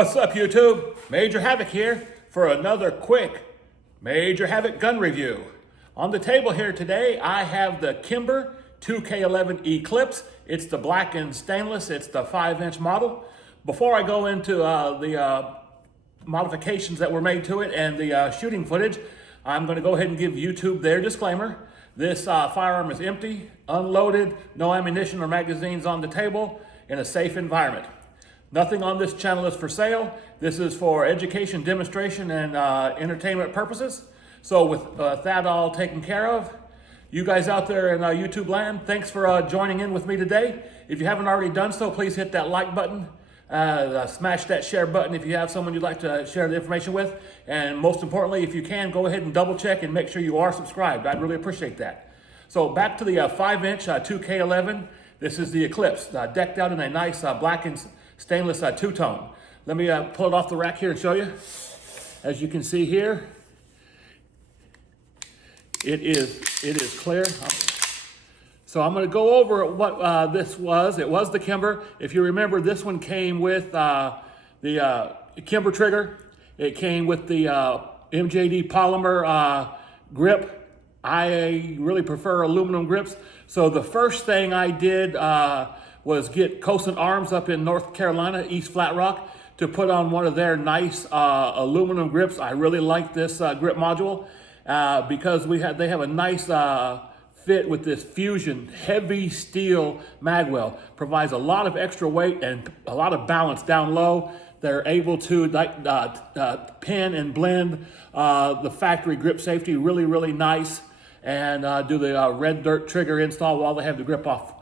What's up, YouTube? Major Havoc here for another quick Major Havoc gun review. On the table here today, I have the Kimber 2K11 Eclipse. It's the black and stainless. It's the 5-inch model. Before I go into the modifications that were made to it and the shooting footage, I'm going to go ahead and give YouTube their disclaimer. This firearm is empty, unloaded, no ammunition or magazines on the table, in a safe environment. Nothing on this channel is for sale. This is for education, demonstration, and entertainment purposes. So with that all taken care of, you guys out there in YouTube land, thanks for joining in with me today. If you haven't already done so, please hit that like button. Smash that share button if you have someone you'd like to share the information with. And most importantly, if you can, go ahead and double check and make sure you are subscribed. I'd really appreciate that. So back to the 5-inch 2K11. This is the Eclipse, decked out in a nice black and stainless two-tone. Let me pull it off the rack here and show you. As you can see here, it is clear. So I'm going to go over what this was. It was the Kimber. If you remember, this one came with the Kimber trigger. It came with the MJD polymer grip. I really prefer aluminum grips. So the first thing I did was get Cosaint Arms up in North Carolina, East Flat Rock, to put on one of their nice aluminum grips. I really like this grip module because they have a nice fit with this Fusion heavy steel Magwell. Provides a lot of extra weight and a lot of balance down low. They're able to pin and blend the factory grip safety really nice, and do the red dirt trigger install while they have the grip off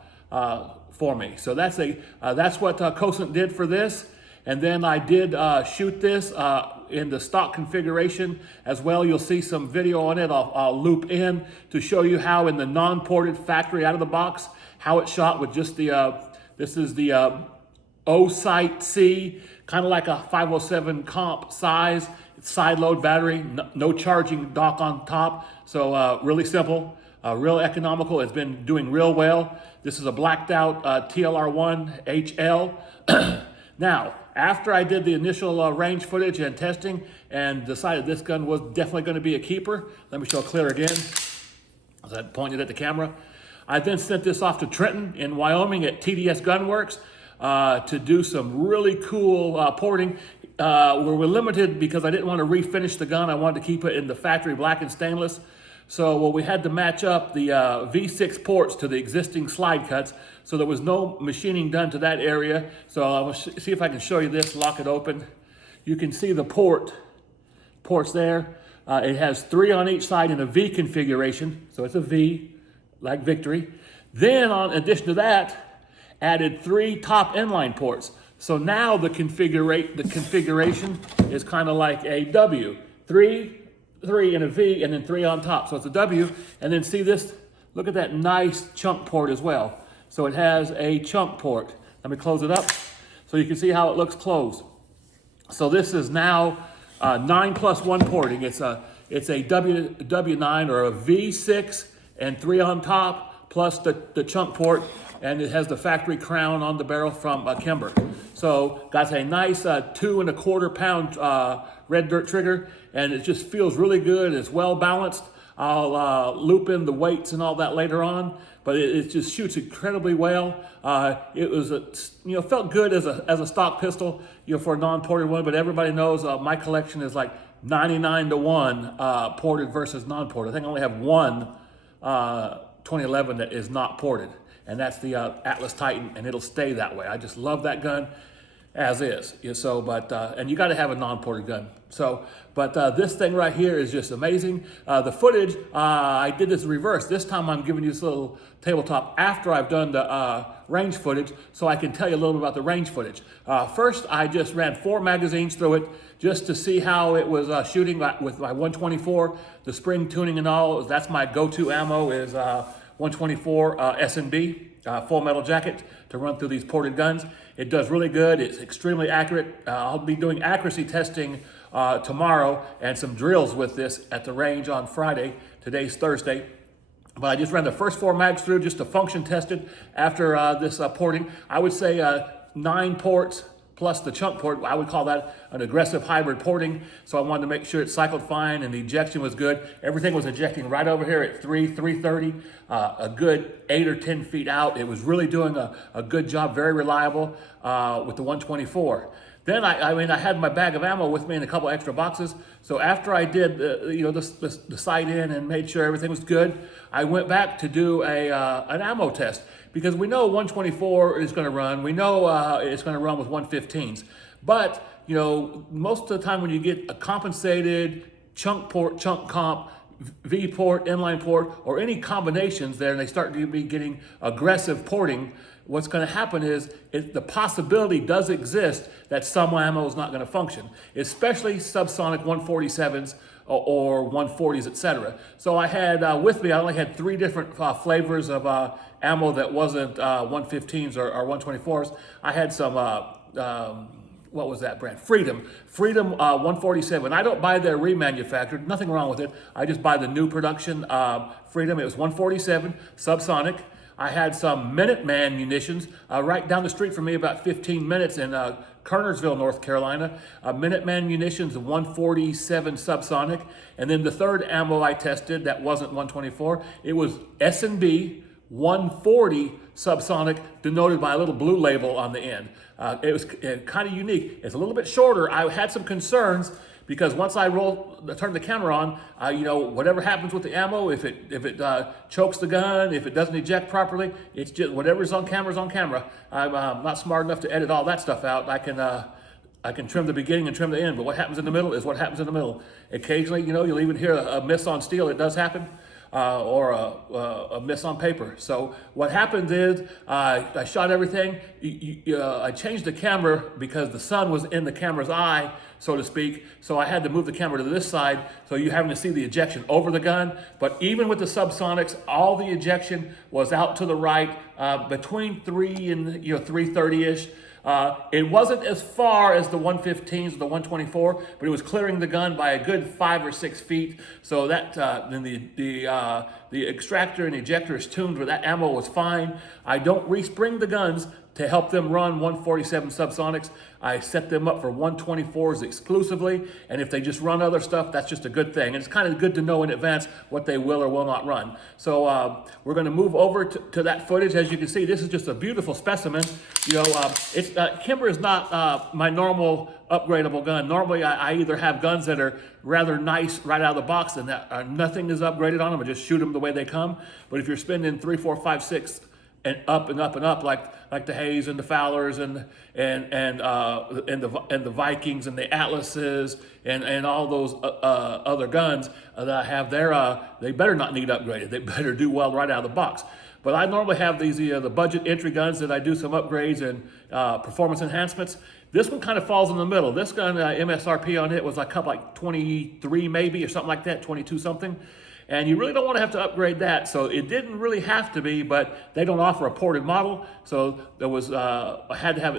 for me. So that's what Cosaint did for this. And then I did shoot this in the stock configuration as well. You'll see some video on it. I'll loop in to show you how in the non-ported factory out of the box, how it shot with just the, this is the Cosaint C, kind of like a 507 comp size. It's side load battery, no charging dock on top. So really simple, real economical. It's been doing real well. This is a blacked out TLR1 HL. Now, after I did the initial range footage and testing and decided this gun was definitely going to be a keeper, let me show clear again, as I pointed at the camera. I then sent this off to Trenton in Wyoming at TDS Gunworks to do some really cool porting. We're limited because I didn't want to refinish the gun. I wanted to keep it in the factory black and stainless. So we had to match up the V6 ports to the existing slide cuts. So there was no machining done to that area. So I'll see if I can show you this, lock it open. You can see the ports there. It has 3 on each side in a V configuration. So it's a V, like victory. Then in addition to that, added 3 top inline ports. So now the configuration is kind of like a W. 3 in a V, and then 3 on top. So it's a W. And then see this, look at that nice chunk port as well. So it has a chunk port. Let me close it up so you can see how it looks closed. So this is now 9+1 porting. It's a W9 or a V6 and 3 on top plus the chunk port, and it has the factory crown on the barrel from Kimber. So got a nice 2 1/4 pound red dirt trigger, and it just feels really good. It's well balanced. I'll loop in the weights and all that later on, but it just shoots incredibly well. It was felt good as a stock pistol, for a non-ported one. But everybody knows my collection is like 99-to-1 ported versus non-ported. I think I only have one 2011 that is not ported, and that's the Atlas Titan, and it'll stay that way. I just love that gun as is. So, and you got to have a non-ported gun. So, but this thing right here is just amazing. The footage, I did this reverse. This time I'm giving you this little tabletop after I've done the range footage, so I can tell you a little bit about the range footage. First, I just ran 4 magazines through it just to see how it was shooting with my 124, the spring tuning and all. That's my go-to ammo is 124 S&B. Full metal jacket to run through these ported guns. It does really good. It's extremely accurate. I'll be doing accuracy testing tomorrow and some drills with this at the range on Friday. Today's Thursday. But I just ran the first 4 mags through just to function test it after this porting. I would say 9 ports plus the chunk port. I would call that an aggressive hybrid porting. So I wanted to make sure it cycled fine and the ejection was good. Everything was ejecting right over here at 330, a good 8 or 10 feet out. It was really doing a good job, very reliable with the 124. Then I had my bag of ammo with me and a couple extra boxes. So after I did the sight in and made sure everything was good, I went back to do an ammo test, because we know 124 is going to run. We know it's going to run with 115s. But most of the time when you get a compensated chunk port, chunk comp, V port, inline port, or any combinations there, and they start to be getting aggressive porting, what's going to happen is the possibility does exist that some ammo is not going to function, especially subsonic 147s or 140s, etc. So I had with me, I only had 3 different flavors of ammo that wasn't 115s or 124s. I had some, what was that brand? Freedom 147. I don't buy their remanufactured, nothing wrong with it. I just buy the new production Freedom. It was 147, subsonic. I had some Minuteman munitions right down the street from me, about 15 minutes in Kernersville, North Carolina. Minuteman munitions, 147 subsonic. And then the third ammo I tested that wasn't 124, it was S&B 140 subsonic, denoted by a little blue label on the end. It was kind of unique. It's a little bit shorter. I had some concerns because once I turn the camera on, whatever happens with the ammo, if it chokes the gun, if it doesn't eject properly, it's just whatever's on camera is on camera. I'm not smart enough to edit all that stuff out. I can trim the beginning and trim the end, but what happens in the middle is what happens in the middle. Occasionally, you'll even hear a miss on steel. It does happen. Or a miss on paper. So what happens is I shot everything. I changed the camera because the sun was in the camera's eye, so to speak. So I had to move the camera to this side, so you're having to see the ejection over the gun. But even with the subsonics, all the ejection was out to the right, between 3 and 330-ish. It wasn't as far as the 115s or the 124, but it was clearing the gun by a good 5 or 6 feet. So that then the extractor and ejector is tuned where that ammo was fine. I don't respring the guns to help them run 147 subsonics. I set them up for 124s exclusively, and if they just run other stuff, that's just a good thing. And it's kind of good to know in advance what they will or will not run. So we're going to move over to that footage. As you can see, this is just a beautiful specimen. Kimber is not my normal upgradable gun. Normally, I either have guns that are rather nice right out of the box and that nothing is upgraded on them. I just shoot them the way they come. But if you're spending 3, 4, 5, 6 and up and up and up, like the Hayes and the Fowlers and the Vikings and the Atlases and all those other guns that I have there, they better not need upgraded. They better do well right out of the box. But I normally have these the budget entry guns that I do some upgrades and performance enhancements. This one kind of falls in the middle. This gun, MSRP on it was like 23 maybe or something like that, 22 something. And you really don't want to have to upgrade that. So it didn't really have to be, but they don't offer a ported model. So there was, I had to have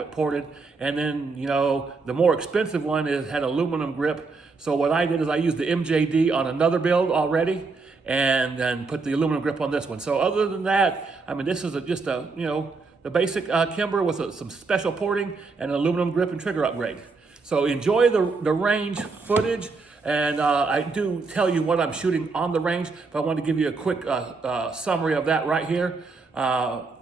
it ported. And then, the more expensive one had aluminum grip. So what I did is I used the MJD on another build already and then put the aluminum grip on this one. So other than that, this is just the basic Kimber with some special porting and an aluminum grip and trigger upgrade. So enjoy the range footage. And I do tell you what I'm shooting on the range, but I want to give you a quick summary of that right here.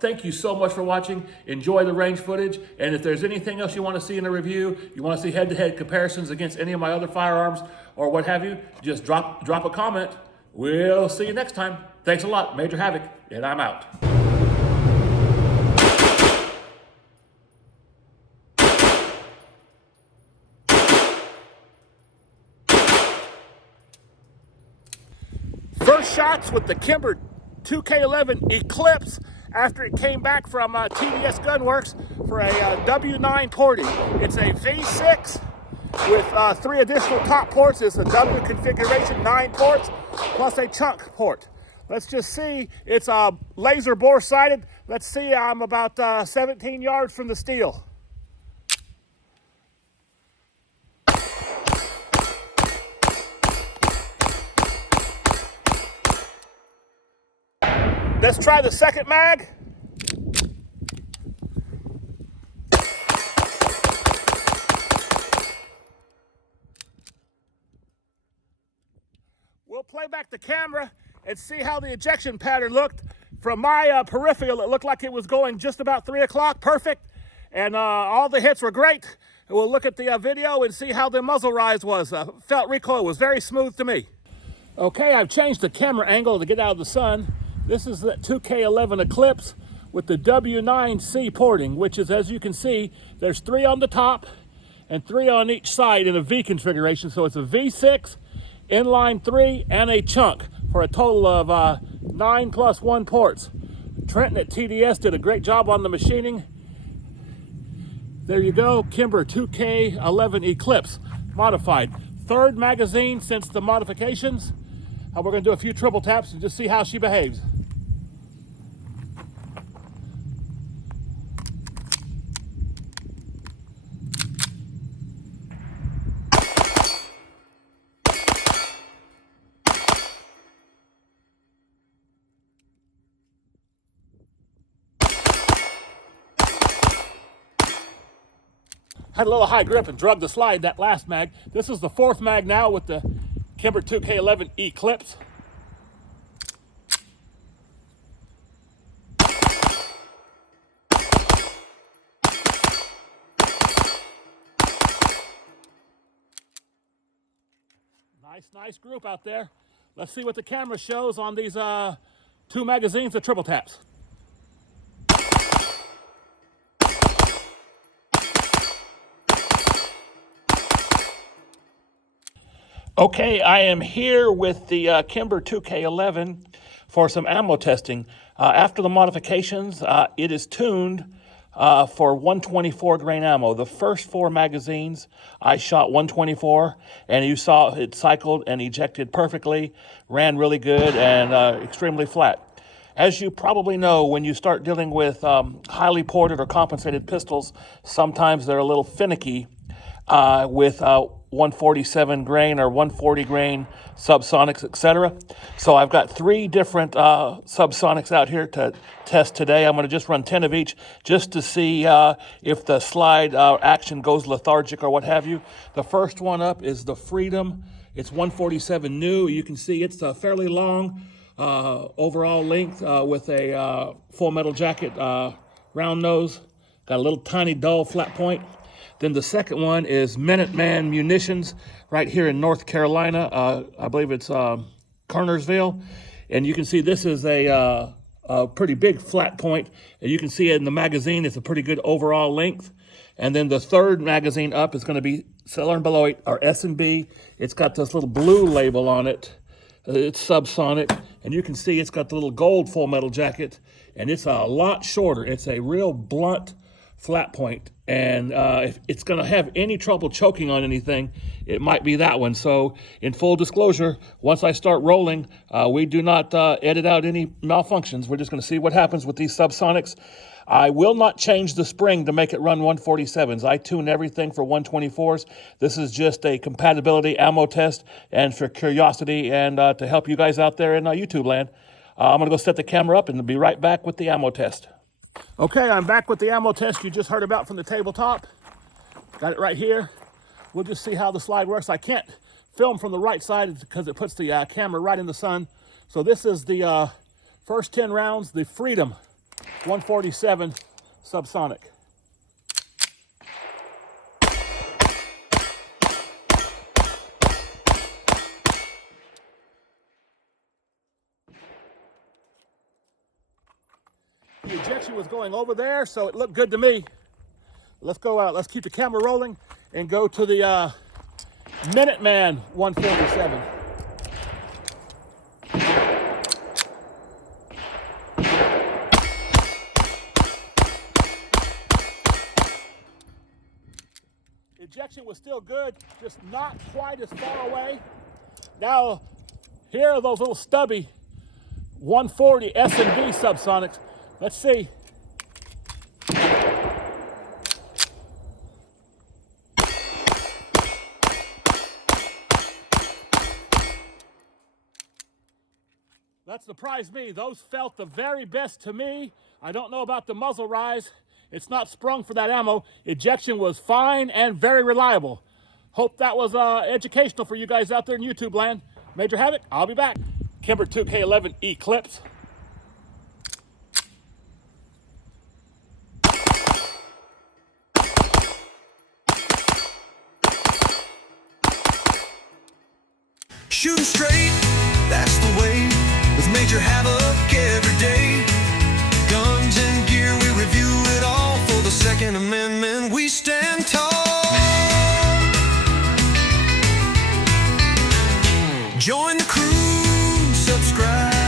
Thank you so much for watching. Enjoy the range footage. And if there's anything else you want to see in a review, you want to see head-to-head comparisons against any of my other firearms or what have you, just drop a comment. We'll see you next time. Thanks a lot. Major Havoc, and I'm out. First shots with the Kimber 2K11 Eclipse after it came back from TDS Gunworks for a W9 porting. It's a V6 with 3 additional top ports. It's a W configuration, 9 ports, plus a chunk port. Let's just see. It's laser bore sighted. Let's see, I'm about 17 yards from the steel. Let's try the second mag. play back the camera and see how the ejection pattern looked. From my peripheral, it looked like it was going just about 3 o'clock, perfect. And all the hits were great. We'll look at the video and see how the muzzle rise was. Felt recoil was very smooth to me. Okay, I've changed the camera angle to get out of the sun. This is the 2K11 Eclipse with the W9C porting, which is, as you can see, there's 3 on the top and 3 on each side in a V configuration. So it's a V6, inline 3, and a chunk for a total of 9+1 ports. Trenton at TDS did a great job on the machining. There you go, Kimber 2K11 Eclipse, modified. 3rd magazine since the modifications. We're gonna do a few triple taps and just see how she behaves. Had a little high grip and drug the slide that last mag. This is the 4th mag now with the Kimber 2K11 Eclipse. Nice group out there. Let's see what the camera shows on these 2 magazines of triple taps. Okay, I am here with the Kimber 2K11 for some ammo testing. After the modifications, it is tuned for 124 grain ammo. The first 4 magazines, I shot 124, and you saw it cycled and ejected perfectly, ran really good, and extremely flat. As you probably know, when you start dealing with highly ported or compensated pistols, sometimes they're a little finicky with 147 grain or 140 grain subsonics, etc. So I've got 3 different subsonics out here to test today. I'm going to just run 10 of each just to see if the slide action goes lethargic or what have you. The first one up is the Freedom. It's 147 new. You can see it's a fairly long overall length with a full metal jacket, round nose, got a little tiny dull flat point. Then the second one is Minuteman Munitions right here in North Carolina. I believe it's Kernersville. And you can see this is a pretty big flat point. And you can see it in the magazine. It's a pretty good overall length. And then the 3rd magazine up is going to be Cellar and Beloit, or S&B. It's got this little blue label on it. It's subsonic. And you can see it's got the little gold full metal jacket. And it's a lot shorter. It's a real blunt flat point, and if it's going to have any trouble choking on anything, it might be that one. So in full disclosure, once I start rolling, we do not edit out any malfunctions. We're just going to see what happens with these subsonics. I will not change the spring to make it run 147s. I tune everything for 124s. This is just a compatibility ammo test and for curiosity and to help you guys out there in YouTube land. I'm going to go set the camera up and be right back with the ammo test. Okay, I'm back with the ammo test you just heard about from the tabletop. Got it right here. We'll just see how the slide works. I can't film from the right side because it puts the camera right in the sun. So this is the first 10 rounds, the Freedom 147 subsonic. The ejection was going over there, so it looked good to me. Let's go out. Let's keep the camera rolling and go to the Minuteman 147. Ejection was still good, just not quite as far away. Now, here are those little stubby 140 S&B subsonics. Let's see. That surprised me. Those felt the very best to me. I don't know about the muzzle rise. It's not sprung for that ammo. Ejection was fine and very reliable. Hope that was educational for you guys out there in YouTube land. Major Havoc, I'll be back. Kimber 2K11 Eclipse. Shooting straight, that's the way, with Major Havoc every day. Guns and gear, we review it all. For the Second Amendment, we stand tall. Join the crew, subscribe.